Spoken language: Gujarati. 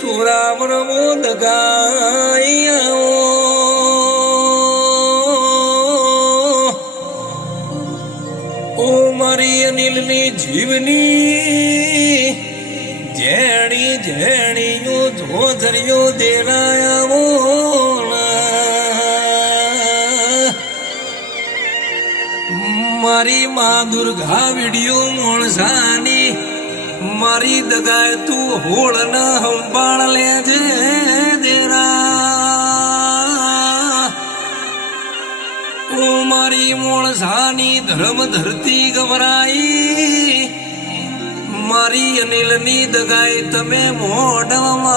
તુરાવણ મોદગાઈ ઓ મારી અનિલની જીવની જેણી જેણીઓ ધોધરિયો દેરાયા મારી માં દુર્ગા વિડિયો મોણસાની મારી દગાય તું હોળ ન સંભાળ લેજે દેરા ઓ મારી મોણસાની ધર્મ ધરતી ગવરાઈ મારી અનિલની દગાય તમે મોઢમાં